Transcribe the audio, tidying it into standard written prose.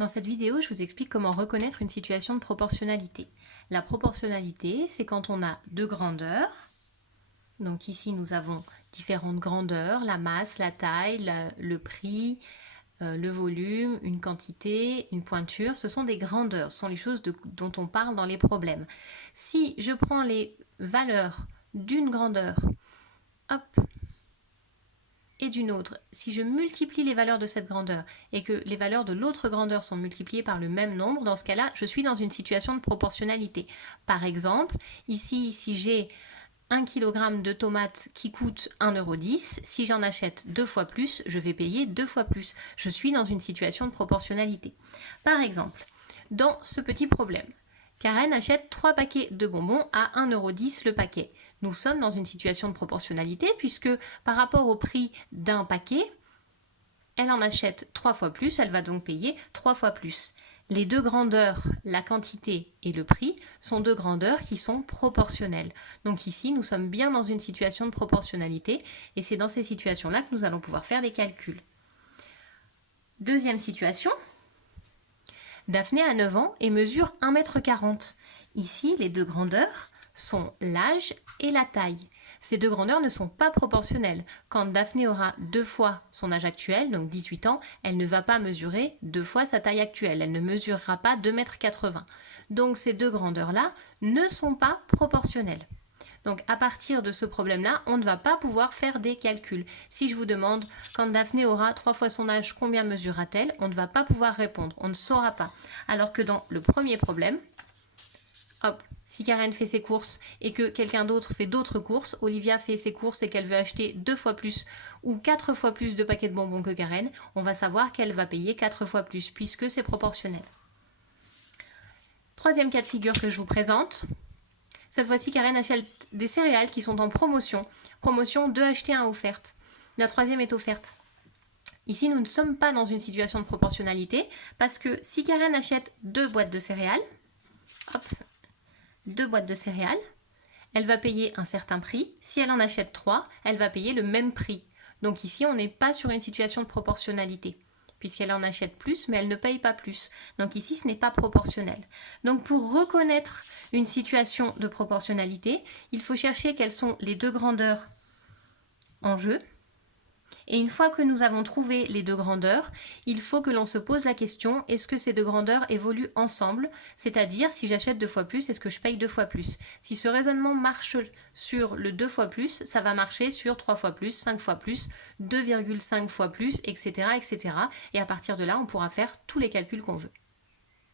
Dans cette vidéo, je vous explique comment reconnaître une situation de proportionnalité. La proportionnalité, c'est quand on a deux grandeurs. Donc ici, nous avons différentes grandeurs, la masse, la taille, le prix, le volume, une quantité, une pointure. Ce sont des grandeurs, ce sont les choses dont on parle dans les problèmes. Si je prends les valeurs d'une grandeur, hop, et d'une autre, si je multiplie les valeurs de cette grandeur et que les valeurs de l'autre grandeur sont multipliées par le même nombre, dans ce cas-là, je suis dans une situation de proportionnalité. Par exemple, ici, si j'ai 1 kg de tomates qui coûte 1,10 €, si j'en achète 2 fois plus, je vais payer 2 fois plus. Je suis dans une situation de proportionnalité. Par exemple, dans ce petit problème, Karen achète 3 paquets de bonbons à 1,10 € le paquet. Nous sommes dans une situation de proportionnalité puisque par rapport au prix d'un paquet, elle en achète 3 fois plus, elle va donc payer 3 fois plus. Les deux grandeurs, la quantité et le prix, sont deux grandeurs qui sont proportionnelles. Donc ici, nous sommes bien dans une situation de proportionnalité et c'est dans ces situations-là que nous allons pouvoir faire des calculs. Deuxième situation, Daphné a 9 ans et mesure 1,40 m. Ici, les deux grandeurs sont l'âge et la taille. Ces deux grandeurs ne sont pas proportionnelles. Quand Daphné aura 2 fois son âge actuel, donc 18 ans, elle ne va pas mesurer 2 fois sa taille actuelle. Elle ne mesurera pas 2,80 m. Donc ces deux grandeurs-là ne sont pas proportionnelles. Donc à partir de ce problème-là, on ne va pas pouvoir faire des calculs. Si je vous demande, quand Daphné aura 3 fois son âge, combien mesurera-t-elle? On ne va pas pouvoir répondre, on ne saura pas. Alors que dans le premier problème, hop, si Karen fait ses courses et que quelqu'un d'autre fait d'autres courses, Olivia fait ses courses et qu'elle veut acheter 2 fois plus ou 4 fois plus de paquets de bonbons que Karen, on va savoir qu'elle va payer 4 fois plus puisque c'est proportionnel. Troisième cas de figure que je vous présente. Cette fois-ci, Karen achète des céréales qui sont en promotion. Promotion 2 achetés 1 offerte. La troisième est offerte. Ici, nous ne sommes pas dans une situation de proportionnalité parce que si Karen achète 2 boîtes de céréales, hop, 2 boîtes de céréales, elle va payer un certain prix. Si elle en achète 3, elle va payer le même prix. Donc ici, on n'est pas sur une situation de proportionnalité puisqu'elle en achète plus, mais elle ne paye pas plus. Donc ici, ce n'est pas proportionnel. Donc pour reconnaître une situation de proportionnalité, il faut chercher quelles sont les deux grandeurs en jeu. Et une fois que nous avons trouvé les deux grandeurs, il faut que l'on se pose la question, est-ce que ces deux grandeurs évoluent ensemble? C'est-à-dire, si j'achète 2 fois plus, est-ce que je paye 2 fois plus? Si ce raisonnement marche sur le 2 fois plus, ça va marcher sur 3 fois plus, 5 fois plus, 2,5 fois plus, etc., etc. Et à partir de là, on pourra faire tous les calculs qu'on veut.